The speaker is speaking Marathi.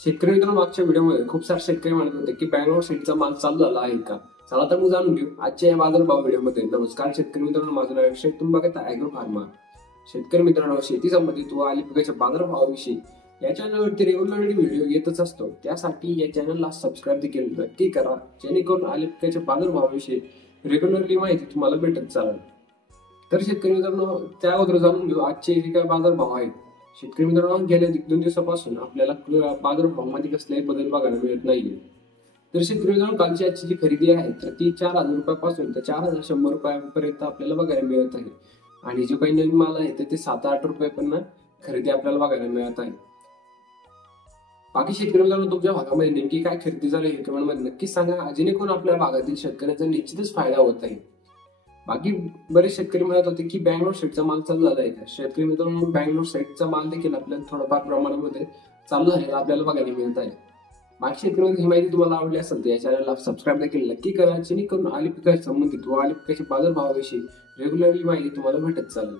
शेतकरी मित्रांनो, मागच्या व्हिडिओमध्ये खूप सारे शेतकरी म्हणत होते की बँगलोर सीडचा माल चालू झाला आहे का. चला तर मग जाणून घेऊ आजच्या या बाजारभाव व्हिडिओमध्ये. नमस्कार शेतकरी मित्रांनो, माझं नाव अक्षय, तुम्ही बघत आहे ॲग्रो फार्मा. शेतकरी मित्रांनो, शेती संबंधित व आली पिकाच्या बाजारभावाविषयी या चॅनलवरती रेग्युलरली व्हिडिओ येतच असतो. त्यासाठी या चॅनलला सबस्क्राईब देखील नक्की करा, जेणेकरून आली पिकाच्या बाजारभावाविषयी रेग्युलरली माहिती तुम्हाला भेटत चालेल. तर शेतकरी मित्रांनो, त्या अगोदर जाणून घेऊ आजचे जे काय बाजारभाव आहेत. शेतकरी मित्रांनो, गेल्या 2 दिवसापासून आपल्याला बाजारभावामध्ये कसलाही बदल बघायला मिळत नाहीये. तर शेतकरी मित्रांनो, कालची आजची जी खरेदी आहे तर ती 4000 रुपयापासून तर 4100 रुपयापर्यंत आपल्याला बघायला मिळत आहे. आणि जो काही नवीन माल आहे तर ते 7-8 रुपयापर्यंत खरेदी आपल्याला बघायला मिळत आहे. बाकी शेतकरी मित्रांनो, तुमच्या भागामध्ये नेमकी काय खरेदी झाली हे कमेंटमध्ये नक्कीच सांगा, जेणेकरून आपल्या भागातील शेतकऱ्यांचा निश्चितच फायदा होत आहे. बाकी बरेच शेतकरी म्हणत होते की बँगलोर साईडचा माल चालू झाला आहे का. शेतकरी मित्रांनो, बँगलोर साईडचा माल देखील आपल्याला थोड्याफार प्रमाणामध्ये चालू झालेला आपल्याला बघायला मिळत आहे. बाकी शेतकरी ही माहिती तुम्हाला आवडली असेल तर या चॅनलला सबस्क्राईब देखील नक्की करा, जेणेकरून आली पिकाशी संबंधित व आली पिकाच्या बाजारभावाविषयी रेग्युलरली माहिती तुम्हाला भेटत चालेल.